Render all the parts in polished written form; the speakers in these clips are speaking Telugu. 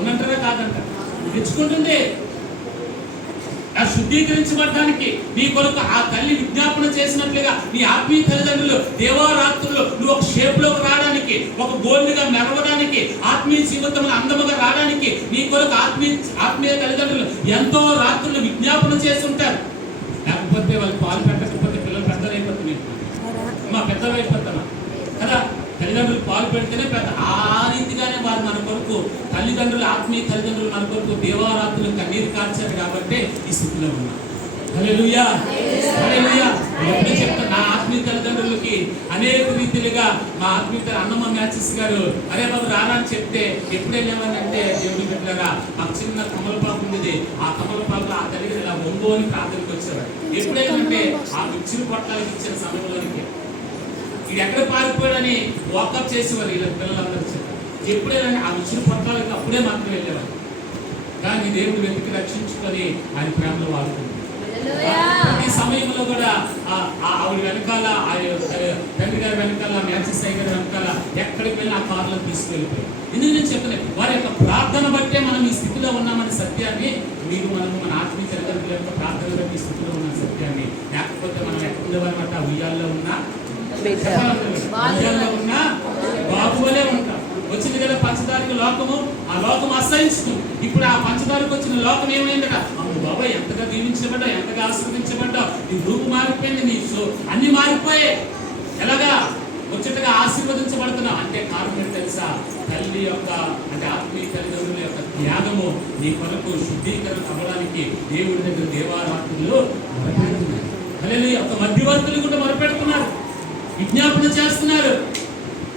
అవునంటారా కాదంటారా? తెచ్చుకుంటుంది. ఆ శుద్ధీకరించబడడానికి నీ కొరకు ఆ తల్లి విజ్ఞాపన చేసినట్లుగా నీ ఆత్మీయ తల్లిదండ్రులు దేవారాత్రులు నువ్వు ఒక షేప్ లోకి రావడానికి, ఒక గోల్డ్గా మెరవడానికి, ఆత్మీయ జీవితంలో అందముగా రావడానికి నీ కొరకు ఆత్మీయ తల్లిదండ్రులు ఎంతో రాత్రులు విజ్ఞాపన చేసి ఉంటారు. లేకపోతే వాళ్ళు పాలు పెట్టకపోతే పిల్లలు పెద్దలైపోతుంది. మా పెద్దలైపోతామా కదా? తల్లిదండ్రులు పాలు పెడితేనే పెద్ద. ఆ రీతిగానే వారు మన కొరకు తల్లిదండ్రులు, ఆత్మీయ తల్లిదండ్రులు మన కొరకు దేవారాత్రులు కన్నీరు కార్చారు కాబట్టి ఈ స్థితిలో ఉన్నాం. హల్లెలూయా, హల్లెలూయా. ఎప్పుడు చెప్తా నా ఆత్మీయ తల్లిదండ్రులకి అనేక రీతిలుగా మా ఆత్మీయ అన్నమ్మ మ్యాచెస్ గారు అరే బాబు రారా అని చెప్తే ఎప్పుడైనామనంటే దేవుడి బిడ్డలారా మాకు చిన్న కమలపాకు ఉండేది. ఆ కమలపాకు ఆ తల్లి ఇలా ఒంగోని ప్రార్థనకు వచ్చేవారు. ఎప్పుడైనా ఆ మిక్సీ పొట్టాలకు ఇచ్చిన సమయంలోనికి ఇది ఎక్కడ పారిపోయాడని వాకప్ చేసేవారు ఇలా పిల్లలందరూ చెప్పారు. ఎప్పుడైనా ఆ మిక్సీ పొట్టాలకు అప్పుడే మాత్రం వెళ్ళేవారు. కానీ దేవుడు వెతికి రక్షించుకొని ఆయన ప్రేమలో వాడుతుంది. ఈ సమయంలో కూడా ఆవిడ వెనకాల తండ్రి గారి వెనకాల మ్యాచెస్ గారి వెనకాల ఎక్కడికి వెళ్ళి ఆ కార్లో తీసుకెళ్ళిపోయి. ఎందుకు నేను చెప్తున్నాను, వారి యొక్క ప్రార్థన బట్టే మనం ఈ స్థితిలో ఉన్నామనే సత్యాన్ని మనము మన ఆత్మీయ తల్లిదండ్రుల యొక్క ప్రార్థన బట్టి ఈ స్థితిలో ఉన్న సత్యాన్ని, లేకపోతే మనం ఎక్కడ ఉండేవారన్నమాట ఉయ్యాల్లో ఉన్నా బాబువలే ఉంటాం. వచ్చింది కదా పంచదారికి లోకము, ఆ లోకం అసహించుకుంది. ఇప్పుడు ఆ పంచదారికి వచ్చిన లోకం ఏమైందట, అమ్మ బాబాయ్ ఎంతగా దీవించబడ్డావు, ఎంతగా ఆశీర్వదించబడ్డావు, నీ రూపు మారిపోయింది, నీ అన్ని మారిపోయాయి, ఎలాగా వచ్చేట్టుగా ఆశీర్వదించబడుతున్నావు అంటే కారణం ఏంటి తెలుసా? తల్లి యొక్క అంటే ఆత్మీయ తల్లిదండ్రుల యొక్క త్యాగము నీ కొరకు శుద్ధీకరణ అవ్వడానికి దేవుడి దగ్గర దేవారాత్రులు మొరపెడుతున్నారు. హల్లెలూయా. ఒక మధ్యవర్తులు కూడా మొరపెడుతున్నారు, విజ్ఞాపన చేస్తున్నారు.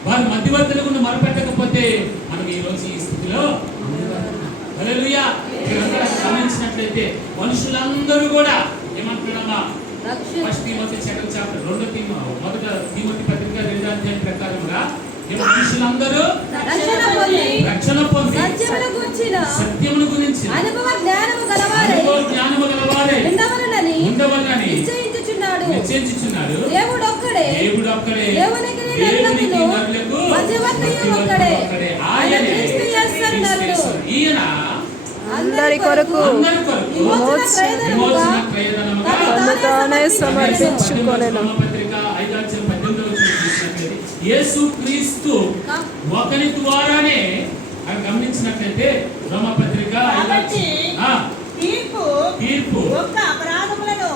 వారు మధ్యవర్తులు కూడా మొరపెట్టకపోతే మనం ఈ రోజు ఈ స్థితిలో హల్లెలూయా. గమనించినట్లయితే మనుషులందరూ కూడా ఏమంటున్నామా, first Timothy second chapter 2 Timothy పత్రిక 2వ అధ్యాయం ప్రకారంగా మనుషులందరూ రక్షణ పొంది సత్యమును గురించి అనుభవ జ్ఞానము గలవారై ఉండవలనని నిశ్చయించుచున్నాడు. దేవుడు ఒక్కడే, దేవునికి నరులకు మధ్యవర్తి ఒక్కడే, ఆయనే ఈయన అందరి కొరకు విమోచన ప్రయోజనముగా తనను సమర్పించుకొనెను. యేసుక్రీస్తు ఒకరి ద్వారానే అని గమనించినట్లయితే రోమపత్రిక తీర్పు ఒక్క అపరాధములను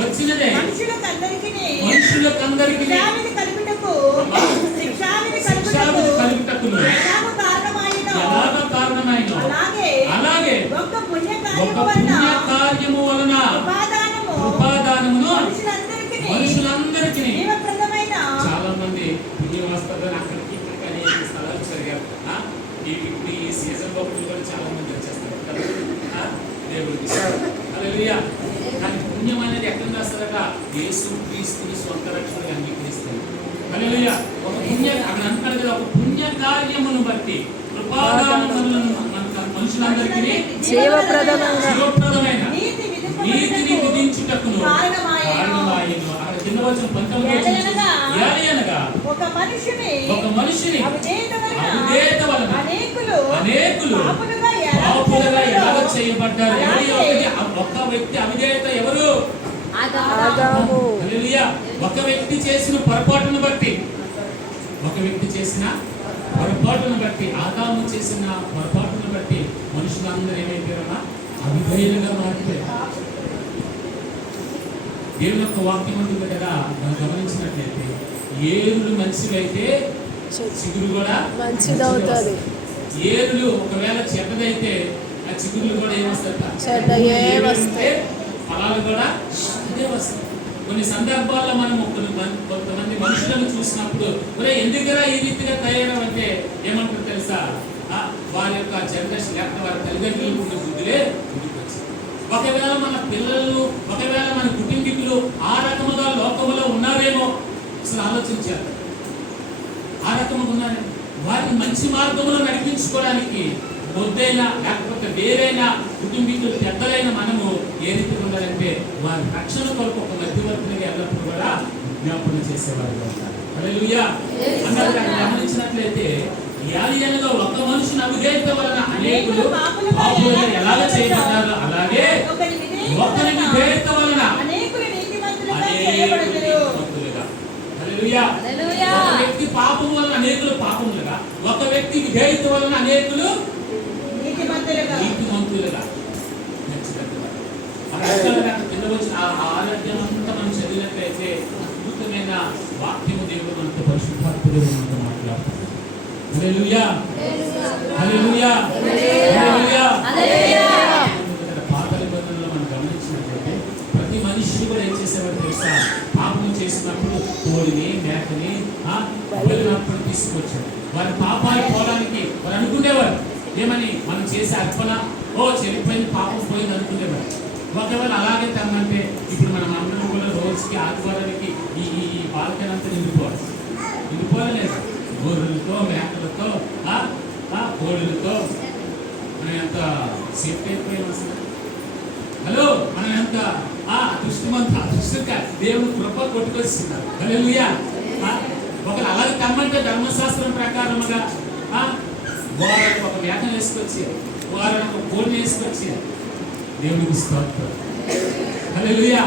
వచ్చినదే మనుషులకందరికీ కలుగుటకును ఎలాగ కారణమైన అలాగే ఒక పుణ్య కార్యము వలన ఉపాదానమును మనుషులందరికీ. చాలా మంది పుణ్యం వస్తుందని అక్కడికి ఇక్కడికి అనేక స్థలాలు జరిగారు. ఇప్పుడు ఈ సీజన్ భక్తులు కూడా చాలా మంది వచ్చేస్తారు దేవుడికి. హల్లెలూయా. కానీ పుణ్యం అనేది ఎక్కడ వస్తుందట, యేసుక్రీస్తుని స్వంత రక్షణగా అంగీకరిస్తుంది. హల్లెలూయా. ఒక అక్కడ అంటాడు కదా, ఒక పుణ్య కార్యమును బట్టి మనుషులందరికీ జీవప్రదమైన నీతిని విధించుటకును కారణమాయెను. అక్కడ కింద వచ్చిన 19 ఒక మనిషిని అవిధేయత వలన అనేకులు పాపులుగా ఎలాగ చేయబడ్డారు. ఒక వ్యక్తి అవిధేయత ఎవరు? ఆదాము. హల్లెలూయా. ఒక వ్యక్తి చేసిన పొరపాటును బట్టి ఆదాము చేసిన పొరపాటును బట్టి మనుషులందరూ ఏమైపోయారన్నా అవిధేయులుగా మారిపోయారు. దేవుని యొక్క వాక్యం ఉంటుంది కదా, మనం గమనించినట్లయితే ఏరులు మంచివైతే చిగురు కూడా మంచిదవుతుంది. ఏరులు ఒకవేళ చెడ్డదైతే ఆ చిగురులు కూడా ఏమొస్తాయి, ఫలాలు కూడా అదే వస్తాయి. కొన్ని సందర్భాల్లో మనం కొంతమంది మనుషులను చూసినప్పుడు ఎందుకురా ఈ రీతిగా తయారవంటే ఏమంటారు తెలుసా, వారి యొక్క జనరేషన్ లేకపోతే వారి తల్లిదండ్రులకు ఉన్న బుద్ధులే ముందుకు వచ్చాయి. ఒకవేళ మన పిల్లలు, ఒకవేళ మన కుటుంబీకులు ఆ రకముగా లోకములో ఉన్నారేమో అసలు ఆలోచించారు. ఆ రకముగా ఉన్నారేమో వారిని మంచి మార్గంలో నడిపించుకోవడానికి వద్దైనా లేకపోతే వేరైనా కుటుంబీకులు పెద్దలైన మనము ఏ రీతిగా ఉండాలంటే వారి రక్షణ కొరకు ఒక మధ్యవర్తిగా ఎల్లప్పుడూ కూడా విజ్ఞాపన చేసేవారుగా ఉంటారు. హల్లెలూయా. అన్నది గమనించినట్లయితే యాలియనగా ఒక మనిషి మనుషుని అవిధేయత వలన అనేకులు పాపులుగా ఎలాగ చేయబడ్డారు, అలాగే ఒకరి విధేయత వలన అనేకులు నీతిమంతులుగా అనేకులు చేయబడుదురు. నీతిమంతులుగా. హల్లెలూయా. హల్లెలూయా. ఒక వ్యక్తి పాపం వలన అనేకులు పాపములుగా, ఒక వ్యక్తి విధేయత వలన అనేకులు నీతిమంతులుగా. నీతిమంతులుగా. ఖచ్చితంగా. అక్కడ కింద వచ్చిన ఆ ఆరోగ్యం అంతా మనం చదివినట్లయితే అద్భుతమైన వాక్యము దేవుడు మనతో పరిశుద్ధాత్ముడు మనతో మాట్లాడుతుంది. హల్లెలూయా. హల్లెలూయా. హల్లెలూయా. హల్లెలూయా. పాత నిబంధనలో మనం గమనించినట్లయితే ప్రతి మనిషి కూడా ఏం చేసేవారు తెలుసా? పాపం చేసినప్పుడు కోడిని మేకని బలినప్పుడు తీసుకొచ్చారు. వారి పాపాలు పోవడానికి వారు అనుకునేవారు ఏమని, మనం చేసే అర్పణ చెడిపోయింది, పాపం పోయింది అనుకునేవారు. ఒకవేళ అలాగే తెమ్మంటే ఇప్పుడు మనం అందరం కూడా రోజుకి ఆదివారానికి ఈ ఈ బాల్కనంతా నిండిపోలేదు. గొర్రెలతో మేకలతో కోళ్ళతో మనం ఎంత సేఫ్టీ అయిపోయాం అసలు. హలో, మనం ఎంత అదృష్టంగా దేవుడు కృప కొట్టుకొస్తున్నారు. హల్లెలూయా. ఒకరు అలాగే తెమ్మంటే ధర్మశాస్త్రం ప్రకారముగా వారానికి ఒక మేకను వేసుకొచ్చి, వారానికి ఒక కోడిని వేసుకొచ్చి దేవునికి స్తోత్రం. హల్లెలూయా.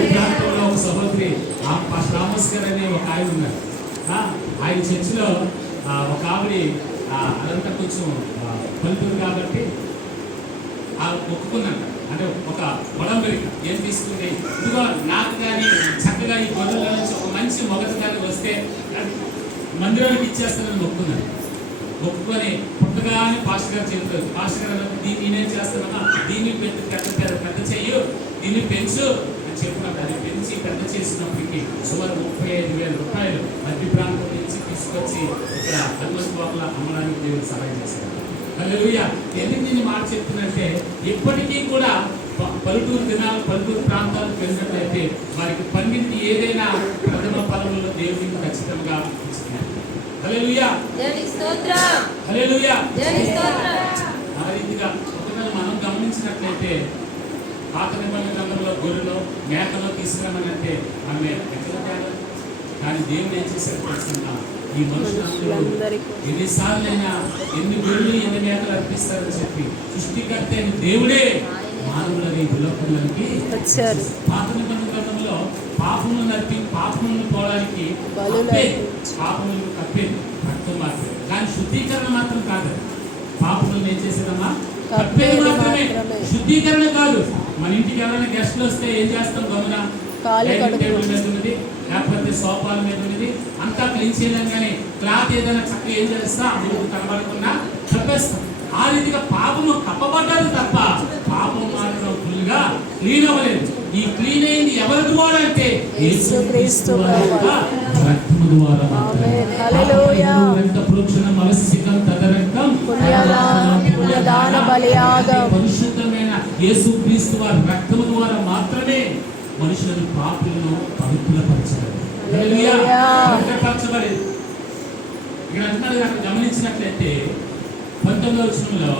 ఈ ప్రాంతంలో ఒక సహోదరి పాస్టర్ రామోస్ గారు అనే ఒక ఆయన ఉన్నారు. ఆయన చర్చిలో ఒక ఆవిడ అదంతా కొంచెం పలుకుతుంది కాబట్టి ఒప్పుకున్నాను. అంటే ఒక ఒడంబడిక ఏం తీసుకుంది, ఇదిగో నాకు కానీ చక్కగా ఈ గొడవల నుంచి ఒక మంచి మొగత కానీ వస్తే మందిరానికి ఇచ్చేస్తానని ఒప్పుకున్నాను. ఒప్పుకొని పుట్టగానే పాస్టర్ గారు చెబుతారు, పాస్టర్ గారు దీన్ని నేనేం చేస్తానమ్మా, దీన్ని పెద్ద చెయ్యు, దీన్ని పెంచు అని చెప్పినట్టు అది పెంచి పెద్ద చేసినప్పటికీ సుమారు 35,000 రూపాయలు మధ్య ప్రాంతం నుంచి తీసుకొచ్చి ఇక్కడ హనుమంత్ బాబుల అమ్మడానికి దేవుడు సహాయం చేశారు. హల్లెలూయా. ఎందుకు దీన్ని మాట చెప్తున్నంటే ఇప్పటికీ కూడా పల్లెటూరు ప్రాంతాలకు వెళ్ళినట్లయితే వారికి పండింది ఏదైనా ప్రథమ ఫలములలో దేవుడికి ఖచ్చితంగా ఇస్తున్నారు. హల్లెలూయా. దేవునికి స్తోత్రం. హల్లెలూయా. దేవునికి స్తోత్రం. ఆ రీతిగా ఒకవేళ మనం గమనించినట్లయితే పాత నిబంధన గ్రంథంలో గొర్రెలో మేకలో తీసుకురామని అంటే ఆమె ఎక్కడ తేడా, కానీ దేవుడు ఏం చేశారు తెలుసుకున్నా, ఈ మనుషులందరూ ఎన్నిసార్లైనా ఎన్ని గొర్రెలు ఎన్ని మేకలు అర్పిస్తారని చెప్పి సృష్టికర్త అయిన దేవుడే మానవులని విలోకంలోకి వచ్చారు. పాత నిబంధన గ్రంథంలో పాపములను పోవడానికి పాపములను కప్పేది రక్తం మాత్రమే, కానీ శుద్ధీకరణ మాత్రం కాదు. పాపములను ఏం చేసేదమ్మా? కప్పేది మాత్రమే, శుద్ధీకరణ కాదు. మన ఇంటికి ఎవరైనా గెస్ట్లు వస్తే ఏం చేస్తాం? గమన టేబుల్ మీద ఉన్నది, లేకపోతే సోఫాల మీద ఉన్నది అంతా క్లీన్ చేయలేం, కానీ క్లాత్ ఏదైనా చక్కగా ఏం చేస్తా అప్పుడు కనబడకుండా కప్పేస్తాం. ఆ రీతిగా పాపము కప్పబడ్డారు తప్ప పాపం మాత్రం ఫుల్గా క్లీన్ అవ్వలేదు. ఈ క్లీన్ అయింది ఎవరి ద్వారా అంటే యేసుక్రీస్తు రక్తము ద్వారా మాత్రమే. హల్లెలూయా. ప్రోక్షణం అవశ్యకం తదరకం పుణ్యదాన బలియాగం. పరిశుద్ధమైన యేసుక్రీస్తు వారి రక్తము ద్వారా మాత్రమే మనుషులను పాపులను పవిత్రపరచబడి. హల్లెలూయా. పవిత్రపరచబడి ఇక్కడ అంటున్నారు. అక్కడ గమనించినట్లయితే 19వ వచనంలో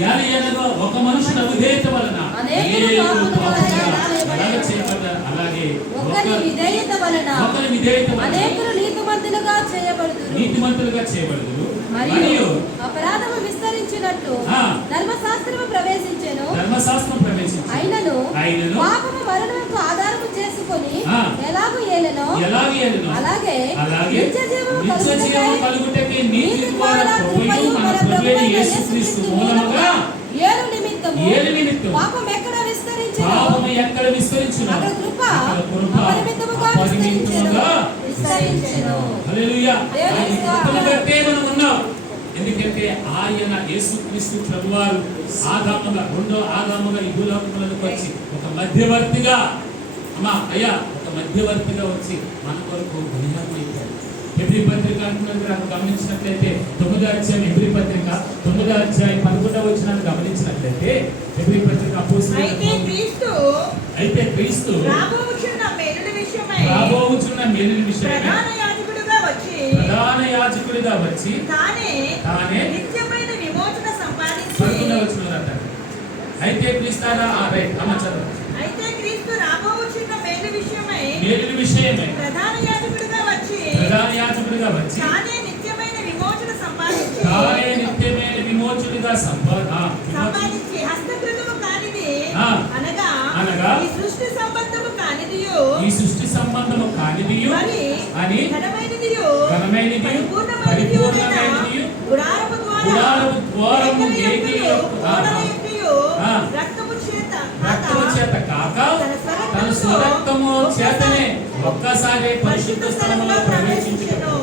యాలయనగా ఒక మనుషుని అవిధేయత వలన అనేకులు పాపులుగా చేయబడ్డారు, అలాగే ఒకరి విధేయత వలన అనేకులు నీతిమంతులుగా చేయబడుదురు. మరియు అపరాధము విస్తరించినట్లు ధర్మశాస్త్రము ప్రవేశించెను. అయినను పాపము మరణముకు ఆధారము చేసుకొని ఎలాగూ ఏలెనో అలాగే నిత్యజీవము కలుగుటకై నీతి ద్వారా కృపయు మన ప్రభువైన యేసుక్రీస్తు మూలముగా ఏలు నిమిత్తము పాపము ఎక్కడ విస్తరించును అక్కడ కృప అపరిమితముగా విస్తరించెను. హల్లెలూయా. మనం ఉన్నాం. ఎందుకంటే ఆయన యేసుక్రీస్తు ప్రభువారు రెండో ఆదాముగా ఈ భూలోకములకు వచ్చి ఒక మధ్యవర్తిగా వచ్చి మన కొరకు బలియాగం అయిపోయాడు. హెబ్రీ పత్రిక అంటున్నది గమనించినట్లయితే 9వ అధ్యాయం హెబ్రీ పత్రిక 9వ అధ్యాయం 11వ వచనాన్ని గమనించినట్లయితే హెబ్రీ పత్రిక అయితే క్రీస్తు రాబోచున్న మేలుని విషయమై ప్రధాన యాజకుడిగా వచ్చి తానే నిత్యమైన విమోచన సంపాదించి. అయితే క్రీస్తు అయితే క్రీస్తు రాబోచున్న మేలు విషయమై ప్రధాన యాజకుడిగా వచ్చి తానే నిత్యమైన విమోచన సంపాదించి సంపాదించి హస్తకృతము కానిది ఆ. అనగా అనగా ఈ సృష్టి సంబంధము కానిదియు ఈ సృష్టి సంబంధము కానిదియు మరి అని ఘనమైనదియు ఘనమైనదియు పరిపూర్ణమైనదియు అయిన పరిపూర్ణమైనదియు గుడారము గుడారము ద్వారము మేకల మేకల యొక్కయు, యొక్క గోడల యొక్కయు, ఆ. రక్తము చేత రక్తము చేత కాక తన తన స్వరక్తము చేతనే ఒక్కసారి పరిశుద్ధ స్థలములో ప్రవేశించును.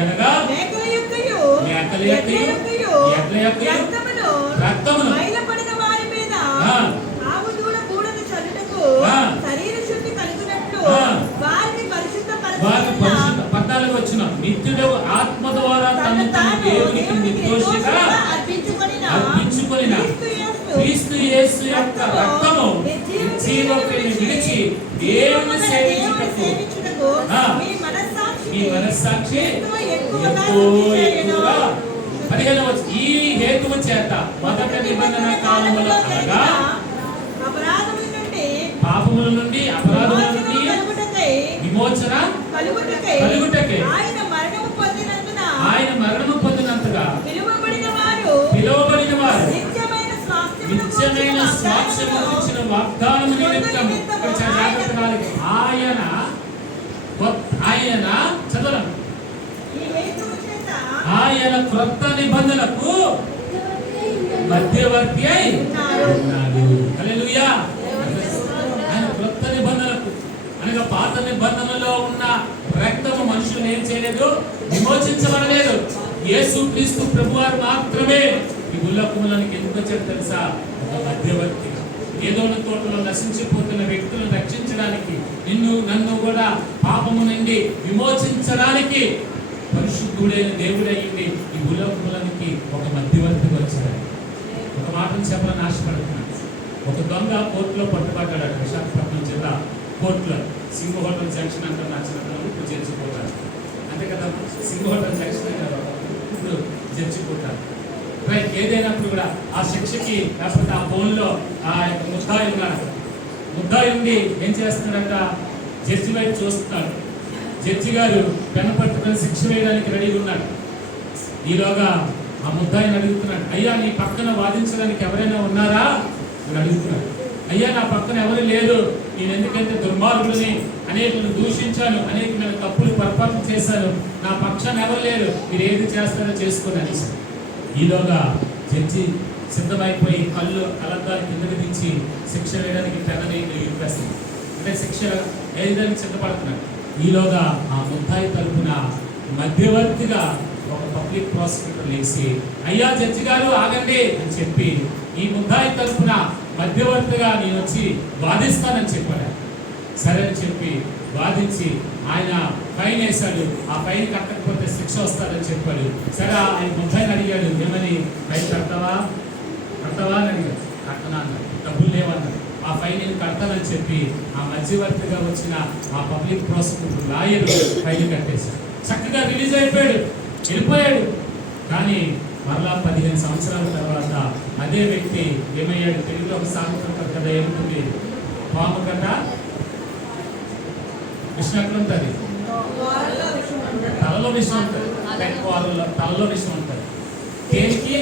అనగా మేకల యొక్కయు, మేకల యొక్కయు, ఎడ్ల యొక్కయు, రక్తమును మైలపడిన వారి మీద ఆ. ఆవు దూడ బూడను చల్లుటకు ఆ. శరీర శుద్ధి కలుగునట్లు ఆ. వారిని పరిశుద్ధ వారి పరిశుద్ధ పట్టాలకు వచ్చిన నిత్యుడు ఆత్మ ద్వారా తను తన దేవునికి నిర్దోషిగా అర్పించుకొనిన క్రీస్తు యేసు యొక్క రక్తము జీవకుని విడిచి దేవుని సేవించుటకు ఆ. మీ మనస్సాక్షి ఎంతో ఎక్కువగా 15వ వచనం. ఈ హేతువు చేత మొదటి నిబంధన కాలములో అనగా పాపముల నుండి అపరాధముల నుండి విమోచన కలుగుటకై ఆయన మరణము పొందినందున ఆయన మరణము పొందినంతగా పిలువబడిన వారు నిత్యమైన స్వాస్థ్యమును స్వాస్థ్యము ఇచ్చిన వాగ్దానము నిమిత్తము ఇక్కడ చాలా జాగ్రత్తగా ఆలోచించండి. ఆయన చదవం ఈ హేతువు చేత ఆయన క్రొత్త నిబంధనకు మధ్యవర్తి అయి ఉన్నాడు. హల్లెలూయా. ఆయన క్రొత్త నిబంధనకు అనగా పాత నిబంధనలో ఉన్న రక్తము మనుషులు ఏం చేయలేదు, విమోచించబడలేదు. యేసు క్రీస్తు ప్రభువారు మాత్రమే ఈ భూలోకములకు ఎందుకు వచ్చారు తెలుసా? ఒక మధ్యవర్తి. ఏదో తోటలో నశించిపోతున్న వ్యక్తులను రక్షించడానికి, నన్ను కూడా పాపము నుండి విమోచించడానికి పరిశుద్ధుడైన దేవుడయ్యింది ఈ భూలోకములకి ఒక మధ్యవర్తిగా వచ్చాడు. ఒక మాటను చెప్పాలని ఆశపడుతున్నాను. ఒక దొంగ కోర్టులో పట్టుబడ్డాడు. విశాఖపట్నం జిల్లా కోర్టులో సింహోటల్ జంక్షన్ అంటే నచ్చినప్పుడు ఇప్పుడు జడ్జిపోతారు. అంతే కదా, సింహోటల్ జంక్షన్ ఇప్పుడు జడ్జిపోతారు. రైట్. ఏదైనప్పుడు కూడా ఆ శిక్షకి లేకపోతే ఆ ఫోన్లో ఆ యొక్క ముద్దాయి ఉన్నాడు. ముద్దాయి ఉండి ఏం చేస్తున్నాడంట, జడ్జి వైపు చూస్తున్నాడు. జడ్జి గారు పెన్ను పట్టుకొని శిక్ష వేయడానికి రెడీగా ఉన్నాడు. ఈలోగా ఆ ముద్దాయిని అడుగుతున్నాడు, అయ్యా నీ పక్కన వాదించడానికి ఎవరైనా ఉన్నారా అని అడుగుతున్నాడు. అయ్యా నా పక్కన ఎవరు లేరు, నేను ఎందుకంటే దుర్మార్గులని అనేకులను దూషించాను, అనేకమైన తప్పులు పొరపాట్లు చేశాను, నా పక్షాన ఎవరు లేరు, మీరు ఏది చేస్తారో చేసుకుని అనేసి. ఈలోగా జడ్జి సిద్ధమైపోయి కళ్ళద్దాలు కిందకి దించి శిక్ష వేయడానికి పెన్నని విప్పేస్తుంది. అంటే శిక్ష వేయడానికి సిద్ధపడుతున్నాడు. ఈలోగా ఆ ముద్దాయి తరపున మధ్యవర్తిగా ఒక పబ్లిక్ ప్రాసిక్యూటర్ లేచి, అయ్యా జడ్జి గారు ఆగండి అని చెప్పి ఈ ముద్దాయి తరపున మధ్యవర్తిగా నేను వచ్చి వాదిస్తానని చెప్పాడు. సరే అని చెప్పి వాదించి ఆయన ఫైన్ వేశాడు. ఆ ఫైన్ కట్టకపోతే శిక్ష వస్తాడని చెప్పాడు. సరే ఆయన ముద్దాయిని అడిగాడు, ఏమని ఫైన్ కడతావా అని అడిగాడు. కట్టనా అన్నాడు. డబ్బులు లేవన్నాడు. ఆ ఫైన్ నేను కడతానని చెప్పి ఆ మధ్యవర్తిగా వచ్చిన ఆ పబ్లిక్ ప్రాసిక్యూటర్ లాయర్ ఫైన్ కట్టేశాడు. చక్కగా రిలీజ్ అయిపోయాడు, వెళ్ళిపోయాడు. కానీ మరలా 15 సంవత్సరాల తర్వాత అదే వ్యక్తి ఏమయ్యాడు? తెలుగులో ఒక సామెత కదా, ఏముంటుంది? పాము కట్ట విషయం ఎక్కడ ఉంటుంది? తలలో విషయం ఉంటుంది. తలలో విషయం ఉంటుంది. దేనికి?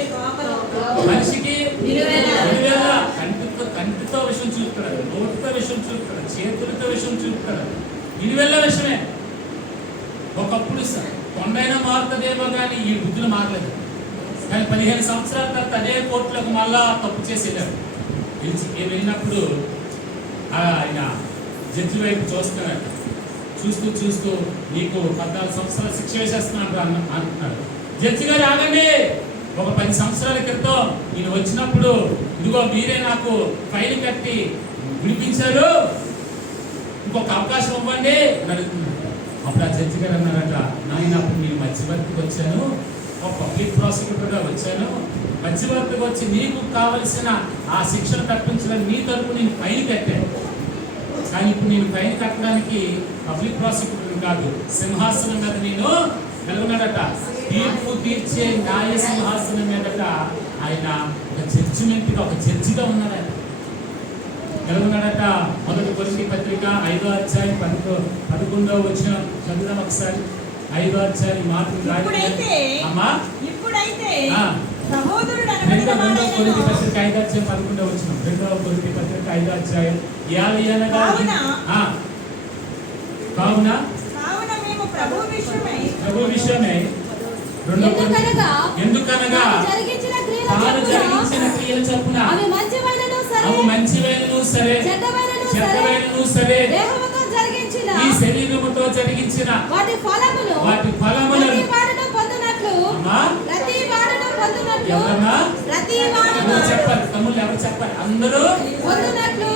మనిషికి కంటితో విషయం చూపుతాడు, నోటితో విషయం చూపుతాడు, చేతులతో విషయం చూపుతాడు. ఇనివెల్ల విషయమే. ఒకప్పుడు కొండైనా మారుతుందేమో కానీ ఈ బుద్ధులు మారలేదు. కానీ 15 సంవత్సరాల తర్వాత అదే కోర్టులకు మళ్ళా తప్పు చేసి వెళ్ళారు. వెళ్ళినప్పుడు ఆయన జడ్జి వైపు చూస్తున్నాడు. చూస్తూ నీకు 14 సంవత్సరాల శిక్ష వేసేస్తున్నాడు అంటున్నాడు. జడ్జి గారు ఆగండి, ఒక 10 సంవత్సరాల క్రితం నేను వచ్చినప్పుడు ఇదిగో మీరే నాకు ఫైన్ కట్టి విడిపించారు, ఇంకొక అవకాశం ఇవ్వండి అని అడుగుతున్నాడు. అప్పుడు ఆ జడ్జి గారు అన్నారట, నాయన అప్పుడు నేను మధ్యవర్తికి వచ్చాను, ఒక పబ్లిక్ ప్రాసిక్యూటర్గా వచ్చాను, మధ్యవర్తికి వచ్చి నీకు కావలసిన ఆ శిక్షను తప్పించడానికి నీ తరపు నేను ఫైన్ కట్టాను. కానీ ఇప్పుడు నేను ఫైన్ కట్టడానికి పబ్లిక్ ప్రాసిక్యూటర్ కాదు, సింహాసనం మీద నేను నిలబడ్డట. తీర్పు తీర్చే న్యాయ సింహాసనం మీదట ఆయన ఒక జడ్జిమెంట్గా ఒక జడ్జిగా ఉన్నాడట, నిలబడ్డట. మొదటి కొరింథీ పత్రిక 5వ అధ్యాయం 11వ వచనం చదువుదాం ఒకసారి. 5వ అధ్యాయం మాటలు ఇప్పుడైతే సహోదరుడు అనబడిన రెండవ పొందిన కొరింథీ వాడైనను పత్రిక 5వ అధ్యాయం 11వ వచనం. రెండవ కొరింథీ పత్రిక 5వ అధ్యాయం ఏలయనగా కావున కావున మేము ప్రభు విషయమై రెండవ ఎందుకనగా ఎందుకనగా తాను జరిగించిన క్రియల తాను చొప్పున జరిగించిన క్రియల చొప్పున అవి మంచివైనను సరే అవి మంచివైనను సరే చెడ్డవైనను సరే చెడ్డవైనను సరే దేహముతో జరిగించిన ఈ శరీరముతో జరిగించిన వాటి ఫలములు వాటి ఫలములను ప్రతి వాడును పొందునట్లు అమ్మా ప్రతి వాడును పొందునట్లు ఎవరమ్మా ప్రతి వాడును ఎవరు చెప్పాలి? తమ్ముళ్ళు ఎవరు చెప్పాలి? అందరూ పొందినట్లు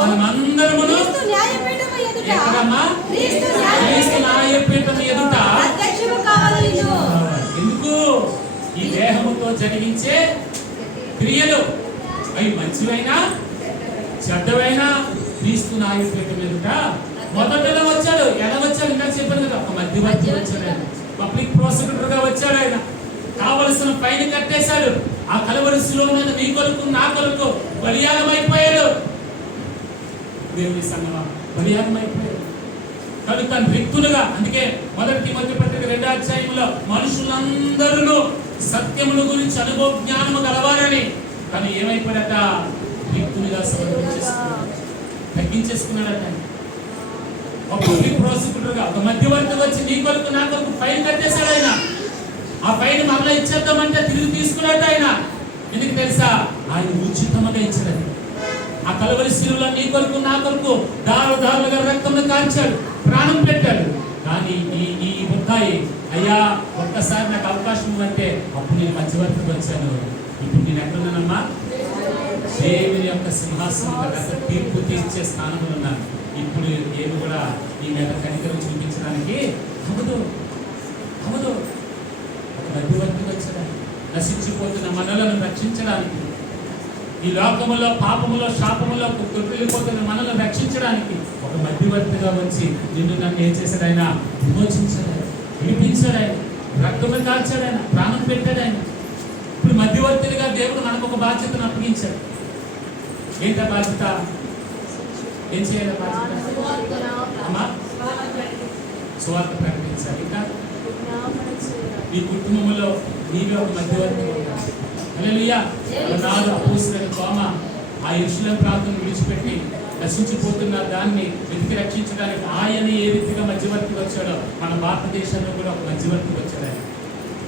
మనమందరమును క్రీస్తు న్యాయపీఠము ఎదుట ఎక్కడమ్మా? క్రీస్తు క్రీస్తు న్యాయపీఠము ఎదుట ప్రత్యక్షము కావలెను. ఎందుకు? ఈ దేహముతో జరిగించే క్రియలు అవి మంచివైనా చెడ్డవైనా క్రీస్తు న్యాయపీఠం ఎదుట మొదటలో వచ్చాడు. ఎలా వచ్చాడు? ఇంకా చెప్పాను కదా, ఒక మధ్యవర్తి వచ్చాడు. ఆయన పబ్లిక్ ప్రాసిక్యూటర్ గా వచ్చాడు. ఆయన కావలసిన ఫైన్ కట్టేశాడు. ఆ కలవరి శిలువ నీ కొరకు నా కొరకు బలియాగం అయిపోయాడు. దేవుని సంగమా బలియాగం అయిపోయాడు. కనుక వ్యక్తులుగా, అందుకే మొదటి తిమోతి పత్రిక 2వ అధ్యాయంలో మనుషులందరూ సత్యముల గురించి అనుభవ జ్ఞానము గలవారని, కానీ ఏమైపోయాడట? వ్యక్తులుగా తగ్గించేసుకున్నాడట. ఒక పబ్లిక్ ప్రాసిక్యూటర్ గా, ఒక మధ్యవర్తి వచ్చి నీ కొరకు నా కొరకు ఫైన్ కట్టేశాడు. ఆయన ఆ ఫైన్ మరలా ఇచ్చేద్దామంటే తిరిగి తీసుకున్నాడు ఆయన. ఎందుకు తెలుసా? ఆయన ఉచితముగా ఇచ్చాడు. ఆ కలవరి శిలువలో నీ కొరకు నా కొరకు దారులుగా రక్తంలో కాల్చాడు, ప్రాణం పెట్టాడు. కానీ ఈ ముద్దాయి, అయ్యా ఒక్కసారి నాకు అవకాశం ఇవ్వంటే అప్పుడు నేను మధ్యవర్తికి వచ్చాను. ఇప్పుడు నేను ఎక్కడున్నానమ్మా? దేవుని యొక్క సింహాసనం దగ్గర తీర్పు తీర్చే స్థానంలో ఉన్నాను. ఇప్పుడు ఏమి కూడా నీ మీద కనికరం చూపించడానికి అవదు. ఒక మధ్యవర్తికి వచ్చాడు. నశించిపోతున్న మనలను రక్షించడానికి, ఈ లోకములో పాపములో శాపములో కొట్టుకుపోతున్న మనల్ని రక్షించడానికి ఒక మధ్యవర్తిగా వచ్చి నిన్ను నన్ను ఏం చేశాడు? ఆయన విమోచించాడు, విడిపించాడు, ఆయన రక్తము కాల్చాడు, ఆయన ప్రాణం పెట్టాడు. ఆయన ఇప్పుడు మధ్యవర్తిగా దేవుడు మనకు ఒక బాధ్యతను అప్పగించాడు. ఏంటా బాధ్యత? ఏం చేయాలి బాధ్యత? అమ్మా, సువార్త ప్రకటించాలి. ఇంకా నీ కుటుంబంలో నీవే ఒక మధ్యవర్తి. హల్లెలూయా. నాలుగు అపోస్తలుడైన తోమా ఆ యెరూషలేము ప్రాంతం విడిచిపెట్టి నశించిపోతున్న దాన్ని వెతికి రక్షించడానికి ఆయన ఏ రీతిగా మధ్యవర్తికి వచ్చాడో మన భారతదేశంలో కూడా ఒక మధ్యవర్తికి వచ్చాడు.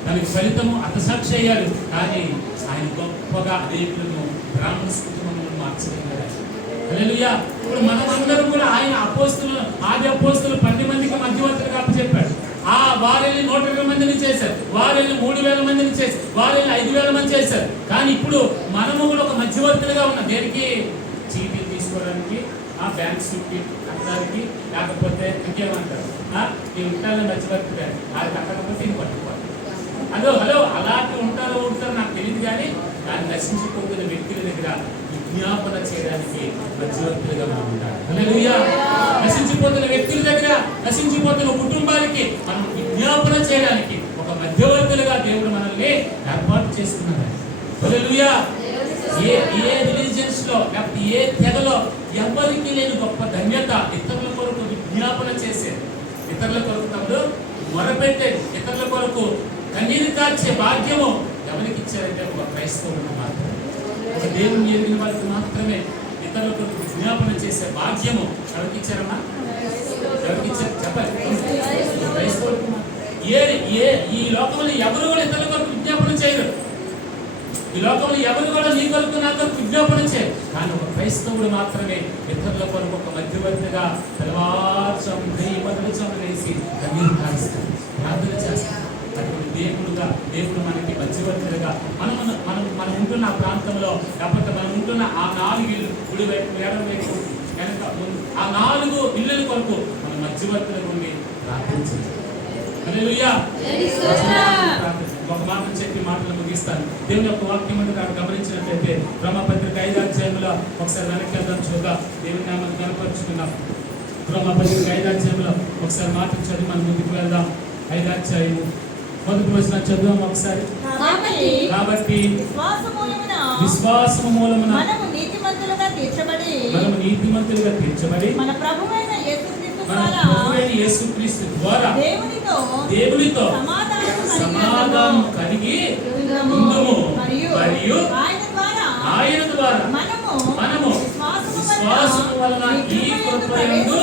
దానికి ఫలితము అతసాక్షి అయ్యాడు. కానీ ఆయన గొప్పగా అనేకులను బ్రాహ్మణ కుటుంబంలో మార్చగలిగాడు. హల్లెలూయా. ఇప్పుడు మనమందరం కూడా ఆయన ఆది అపోస్తలు 10 మందికి మధ్యవర్తులుగా అప్పచెప్పాడు. వారెళ్ళి 120 మందిని చేశారు, వారెళ్ళి 3000 మందిని చేశారు, వారెళ్ళి 5000 మంది చేశారు. కానీ ఇప్పుడు మనము కూడా ఒక మధ్యవర్తులుగా ఉన్నాం. దేనికి? చీటీ తీసుకోవడానికి, ఆ బ్యాంక్ సూట్కి కట్టడానికి, లేకపోతే ఇంకేమంటారు ఈ ఉంటారని మధ్యవర్తిగా అది కట్టకపోతే ఇది పట్టుకోవాలి. హలో అలాంటి ఉంటారో నాకు తెలియదు. కానీ దాన్ని నశించిపోతున్న వ్యక్తుల దగ్గర విజ్ఞాపన చేయడానికి మధ్యవర్తులుగా మనం ఉంటారు. హల్లెలూయా. నశించిపోతున్న వ్యక్తుల దగ్గర, నశించిపోతున్న కుటుంబానికి మనం విజ్ఞాపన చేయడానికి ఒక మధ్యవర్తులుగా దేవుడు మనల్ని ఏర్పాటు చేసుకున్నాడు. హల్లెలూయా. ఏ రిలీజియన్స్ లో లేకపోతే ఏ తెగలో ఎవరికి లేని గొప్ప ధన్యత ఇతరుల కొరకు విజ్ఞాపన చేసేది, ఇతరుల కొరకు తమడు మొరపెట్టేది, ఇతరుల కొరకు కన్నీరు కార్చే భాగ్యము ఎవరికి ఇచ్చారంటే ఒక క్రైస్తవులకు మాత్రమే, ఒక దేవుని ఎరిగిన వారికి మాత్రమే ఇతరుల కొరకు విజ్ఞాపన చేసే భాగ్యము ఎవరికి ఇచ్చారమ్మా? ఎవరికి ఇచ్చారు చెప్పాలి? క్రైస్తవులకు. ఈ లోకంలో ఎవరు కూడా ఇతరుల కొరకు విజ్ఞాపన చేయరు. ఈ లోకంలో ఎవరు కూడా నీ కొరకు నా కొరకు విజ్ఞాపన చేయరు. కానీ ఒక క్రైస్తవుడు మాత్రమే ఇతరుల కొరకు ఒక మధ్యవర్తిగా తెల్లవారుచాము వేసి కన్నీరు కారుస్తాడు, ప్రార్థన చేస్తాడు. అటువంటి దేవుడు మనకి మధ్యవర్తులుగా మనం ఉంటున్న ఆ ప్రాంతంలో, లేకపోతే మనం ఉంటున్న ఆ 4 ఇళ్ళు, కుడి వైపు, ఎడమ వైపు, వెనక, ఆ 4 ఇళ్ళల కొరకు మనం మధ్యవర్తులుగా ఉండి ప్రార్థించాలి. హల్లెలూయా. ఒక మాట చెప్పి మాటలు ముగిస్తాను. దేవుని యొక్క వాక్యం గమనించినట్లయితే రోమాపత్రిక 5వ అధ్యాయంలో ఒకసారి వెనక్కి వెళ్దాం, చూద్దాం. దేవుని నామం కనపరుచుకుందాం. రోమాపత్రిక 5వ అధ్యాయంలో ఒకసారి మాట చదివి మనం ముందుకు వెళ్దాం. 5వ అధ్యాయము 1వ వచనం చదువుదాం ఒకసారి. కాబట్టి విశ్వాసము మూలమున మనము నీతిమంతులుగా తీర్చబడి మన ప్రభువైన యేసుక్రీస్తు ద్వారా దేవునితో సమాధానం సమాధానం కలిగి ఉందుము. మరియు ఆయన ద్వారా మనము విశ్వాసము వలన ఈ కృపయందు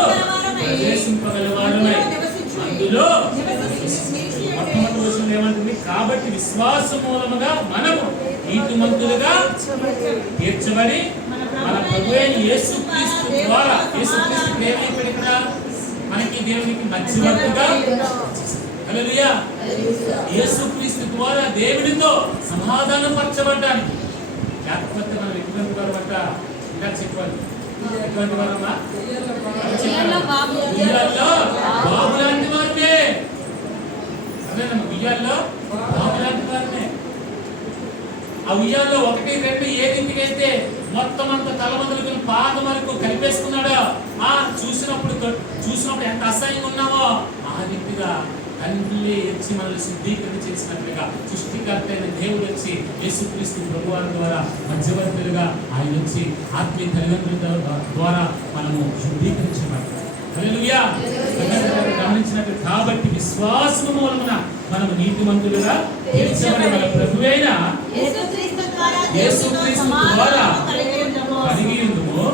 ప్రవేశింపగలవారమై అందులో మొట్టమొదటి వచనం ఏమంటుంది? కాబట్టి విశ్వాస మూలముగా మనము నీతిమంతులుగా తీర్చబడి మన ప్రభువైన యేసుక్రీస్తు ద్వారా, యేసుక్రీస్తు ఏమైపోయాడు ఇక్కడ? మనకి దేవునికి మధ్యవర్తిగా. హల్లెలూయా. యేసుక్రీస్తు ద్వారా దేవుడితో సమాధానం పరచబడ్డానికి. లేకపోతే మనం ఎటువంటి వారమట? ఇలా చెప్పాలి, ఎటువంటి వారమ్మా? ఉయ్యాల్లో బాబు లాంటి వారినే. అదేనమ్మా, ఉయ్యాల్లో బాబు లాంటి వారినే. ఆ ఉయ్యాల్లో 1, 2 ఏ రీతికైతే మొత్తం అంత తల మొదలుకొని పాదం వరకు కలిపేసుకున్నాడో, ఆ చూసినప్పుడు ఎంత అసహ్యంగా ఉన్నామో ఆ రీతిగా తండ్రి వచ్చి మనల్ని శుద్ధీకరణ చేసినట్లుగా సృష్టికర్త అయిన దేవుడు వచ్చి యేసుక్రీస్తు ప్రభువారి ద్వారా మధ్యవర్తులుగా ఆయన వచ్చి ఆత్మీయ తల్లిదండ్రుల ద్వారా మనము శుద్ధీకరించబడతాం. హల్లెలూయా. గమనించినట్టు కాబట్టి విశ్వాసము మూలమున మనము నీతిమంతులుగా తీర్చబడి మన ప్రభువైన యేసుక్రీస్తు ద్వారా కలిగి ఉందుము.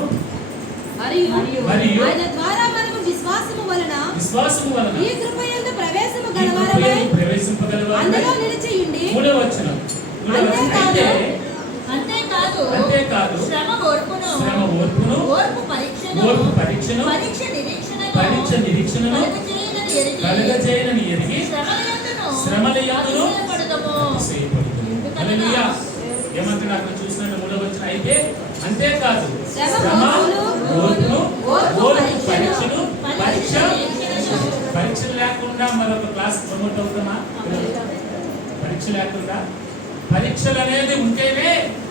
మరియు ఆయన ద్వారా మనము విశ్వాసము వలన ఈ కృపయందు ప్రవేశింపగలవారమై అందులో నిలిచియుండి. మూడవ వచనం. అంతేకాదు శ్రమ ఓర్పును ఓర్పు పరీక్షను పరీక్ష నిరీక్షణను కలుగజేయనని ఎరిగి శ్రమలయందును అతిశయపడుదుము. హల్లెలూయా. ఏమంటాడు అక్కడ చూసినట్టు మూడవ వచనం? అయితే అంతేకాదు శ్రమ ఓర్పును పరీక్షలు లేకుండా మరొక క్లాస్ ప్రమోట్ అవుతామా? పరీక్ష లేకుండా, పరీక్షలు అనేది ఉంటేనే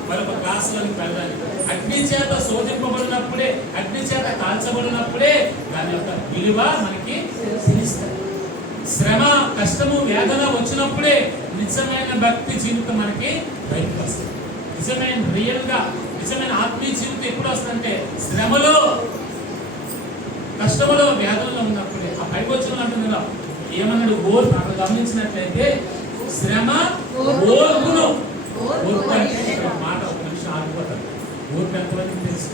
మరొక క్లాసులకు వెళ్ళాలి. అగ్ని చేత శోధింపబడినప్పుడే, అగ్ని చేత కాల్చబడినప్పుడే దాని యొక్క విలువ మనకి తెలుస్తుంది. శ్రమ, కష్టము, వేదన వచ్చినప్పుడే నిజమైన భక్తి జీవితం మనకి బయటకు వస్తుంది. నిజమైన ఆత్మీయ జీవితం ఎప్పుడు వస్తుందంటే శ్రమలో, కష్టములో, వేదనలో ఉన్నప్పుడే. ఆ పైకి వచ్చిన అంటున్నా ఏమన్నాడు? ఓర్పు. అక్కడ గమనించినట్లయితే శ్రమ ఓర్పును. ఓర్పు అంటే మాట ఒక నిమిషం ఆగిపోతాడు. ఓర్పు ఎంతమందికి తెలుసు?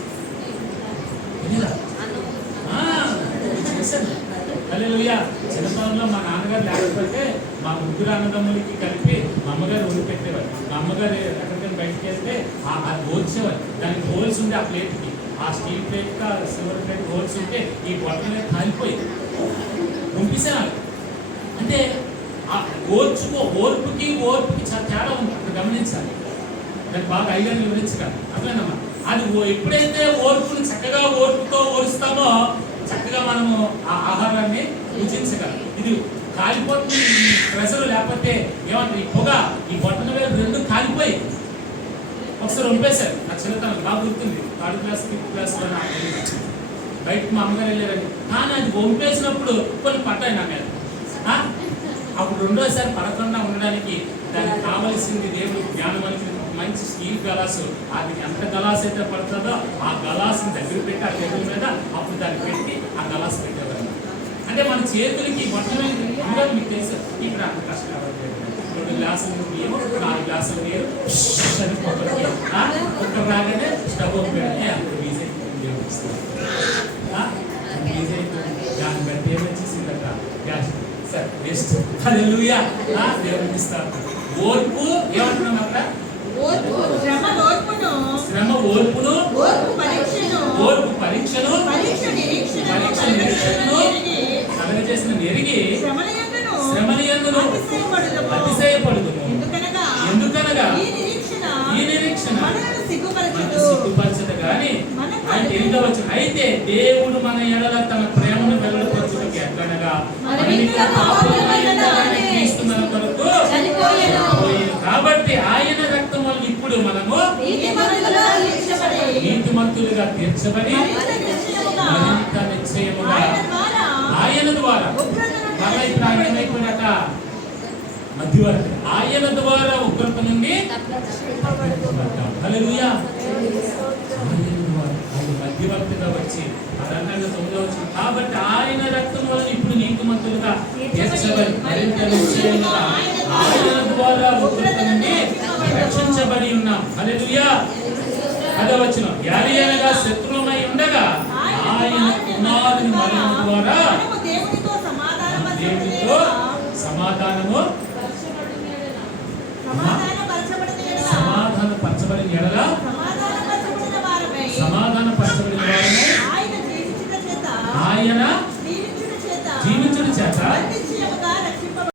హల్లెలూయా. చిన్నతనంలో మా నాన్నగారు లేకపోతే మా ముగ్గురు అన్నదమ్ములకి కలిపి మా అమ్మగారు వండి పెట్టేవారు. మా అమ్మగారు ఎక్కడికైనా బయటకు వెళ్తే అది ఓల్చేవారు. దానికి హోల్స్ ఉండే ఆ ప్లేట్కి, ఆ steel plate silver plate holes ఉంటే ఈ బొట్టలే కాలిపోయింది. పంపిస్తాను అంటే ఓర్పుకి చాలా తేడా ఉంది. అక్కడ గమనించాలి. దాన్ని బాగా ఐడియాలు వివరించగలరు. అట్లేనమ్మా, అది ఎప్పుడైతే ఓర్పుని చక్కగా ఓర్పుతో ఓరుస్తామో చక్కగా మనము ఆ ఆహారాన్ని రుచించగలం. ఇది కాలిపోతుంది ప్రెషర్, లేకపోతే ఏమంటారు ఈ పొగ, ఈ బొట్టల వేలు 2 కాలిపోయి ఒకసారి వంపేశారు. నా చిన్నతనం బాగా గుర్తుంది. 3rd క్లాస్ 5th క్లాస్లో బయటకు మా అమ్మగారు వెళ్ళారండి. కానీ అది వంపేసినప్పుడు కొన్ని పట్టాయి నా మీద. అప్పుడు రెండోసారి పడకుండా ఉండడానికి దానికి కావలసింది దేవుడు జ్ఞానం అని మంచి స్టీల్ గలాసు, అది ఎంత గలాస్ అయితే పడుతుందో ఆ గలాసుని దగ్గర పెట్టి ఆ టేబుల్ మీద అప్పుడు దాన్ని పెట్టి ఆ గలాస్ పెట్టేవారు. అంటే మన చేతులకి బట్టలు అందరూ మీకు తెలుసు. ఇప్పుడు అంత కష్టం 2 గ్లాసులు బియ్యం, 4 గ్లాసులు నీరు ఒక్క రాగానే స్టవ్ పెడితే అంత ఈజీ అవుతుంది. దాన్ని బట్టి ఏమొచ్చేసిందట గ్యాస్ సార్ బెస్ట్. హల్లెలూయా. దేవుడికి ఇస్తాను. ఓర్పు ఏమంటున్నాం అక్కడ? శ్రమ ఓర్పును ఓర్పు పరీక్షను కలగజేసిన నెరిగి శ్రమలయందును అతిశయపడుదుము. ఎందుకనగా ఈ నిరీక్షణ మనల్ని సిగ్గుపరచదు గాని ఆయన ఎరుగవచ్చు. అయితే దేవుడు మన ఎడల తన ప్రేమను వెల్లడిపరచుటకు ఎట్లనగా క్రీస్తు మన కొరకు కాబట్టి ఆయన రక్తం వల్ల ఇప్పుడు మనము నీతిమంతులుగా తీర్చబడి మరింత నిశ్చయముగా ఆయన ద్వారా ఏమైపోయాక మధ్యవర్తి, ఆయన ద్వారా ఉగ్రత నుండి హల్లెలూయా. ఆయన మధ్యవర్తిగా వచ్చి అదనంగా 9వ వచనం కాబట్టి ఆయన రక్తం వల్ల ఇప్పుడు నీతిమంతులుగా తీర్చబడి మరింత నిశ్చయముగా ఆయన ద్వారా ఉగ్రత నుండి రక్షించబడి ఉన్నాం. హల్లెలూయా. అదే వచ్చిన యాలియనగా శత్రువులమై ఉండగా ఆయన కుమారుని మరణం ద్వారా మనము దేవునితో దేవునితో సమాధానపరచబడిన ఎడల